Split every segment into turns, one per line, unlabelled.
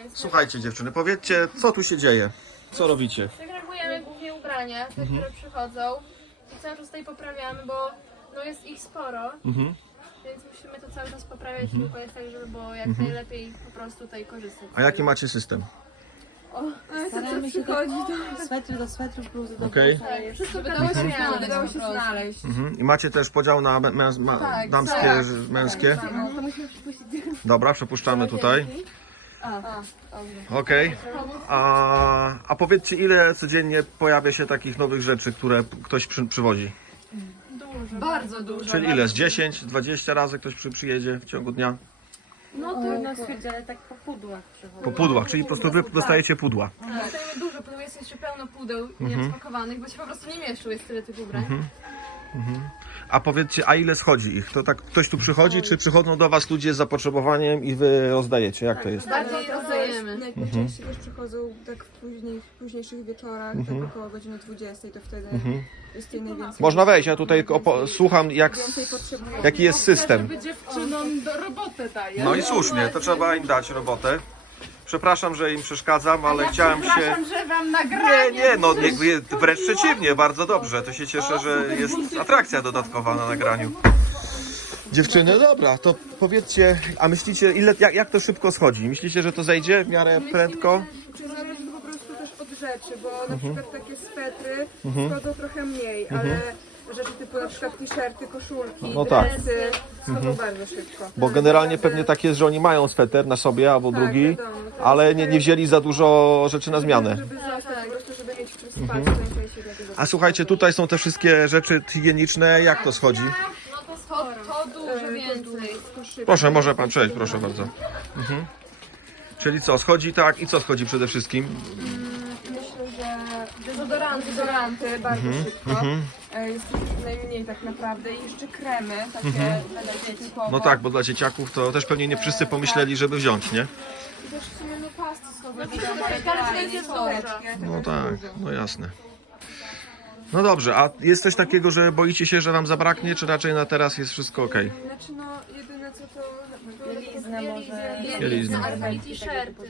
Więc
Słuchajcie dziewczyny, powiedzcie, co tu się dzieje? Co robicie?
segregujemy głównie ubrania, te, które przychodzą i cały czas tutaj poprawiamy, bo no jest ich sporo, więc musimy to cały czas poprawiać i układać tak, żeby było jak najlepiej po prostu tutaj korzystać.
A jaki macie system?
Staramy się swetry do swetrów, bluzy do
Okej.
bluzy.
Tak, wszystko
Udało się znaleźć.
I macie też podział na damskie, męskie?
To musimy przypuścić.
Dobra, przepuszczamy tutaj. Okej. A powiedzcie, ile codziennie pojawia się takich nowych rzeczy, które ktoś przywozi?
Bardzo dużo.
Czyli ile? Z 10, 20 razy ktoś przyjedzie w ciągu dnia?
No to na stwierdzę, ale tak po pudłach przychodzą.
Po pudłach, czyli po prostu wy dostajecie pudła.
Dostajemy dużo, potem jest jeszcze pełno pudeł nierozpakowanych, bo się po prostu nie mieszczą, jest tyle tych ubrań.
A powiedzcie, a ile schodzi ich? To tak ktoś tu przychodzi, czy przychodzą do was ludzie z zapotrzebowaniem i wy rozdajecie? Jak to jest?
Bardziej rozdajemy.
Najczęściej też przychodzą tak w późniejszych wieczorach, tak około godziny 20, to wtedy jest tej najwięcej.
Można wejść, ja tutaj słucham
Więcej potrzebują.
jaki jest system.
Dziewczynom do robotę daje.
No i słusznie, to trzeba im dać robotę. Przepraszam, że im przeszkadzam, ale chciałem się...
że wam nagrałem.
Nie, no wręcz przeciwnie, bardzo dobrze. To się cieszę, że jest atrakcja dodatkowa na nagraniu. Dziewczyny, dobra, to powiedzcie, a myślicie, jak to szybko schodzi? Myślicie, że to zejdzie w miarę prędko?
Czy zależy po prostu też od rzeczy, bo na przykład takie swetry schodzą trochę mniej, ale rzeczy typu na przykład t-shirty, koszulki,
No tak.
dresy schodzą bardzo szybko.
Bo generalnie pewnie tak jest, że oni mają sweter na sobie albo drugi,
wiadomo, to
ale nie wzięli za dużo rzeczy na zmianę.
Żeby zostać, po prostu żeby mieć w czym spać, to najczęściej dlatego.
A słuchajcie, tutaj są te wszystkie rzeczy higieniczne, jak to schodzi?
No to dużo więcej.
Proszę, może pan przejść, proszę bardzo. Czyli co, schodzi tak i co schodzi przede wszystkim?
Myślę, że dezodoranty bardzo szybko. Jest ich najmniej tak naprawdę i jeszcze kremy, takie dla dzieci typowo.
No tak, bo dla dzieciaków to też pewnie nie wszyscy pomyśleli, żeby wziąć, nie?
I też w sumie no pasty schodzą,
to jest dużo.
No tak, no jasne. No dobrze, a jest coś takiego, że boicie się, że wam zabraknie, czy raczej na teraz jest wszystko ok?
Znaczy no jedyne co to...
Bielizna może.
Bielizna.
I t-shirty.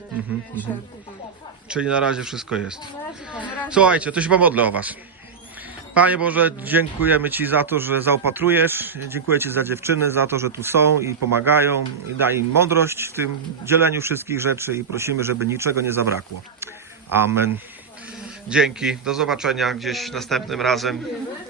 Czyli na razie wszystko jest. Słuchajcie, to się pomodlę o was. Panie Boże, dziękujemy Ci za to, że zaopatrujesz. Dziękuję Ci za dziewczyny, za to, że tu są i pomagają. I daj im mądrość w tym dzieleniu wszystkich rzeczy i prosimy, żeby niczego nie zabrakło. Amen. Dzięki. Do zobaczenia gdzieś następnym razem.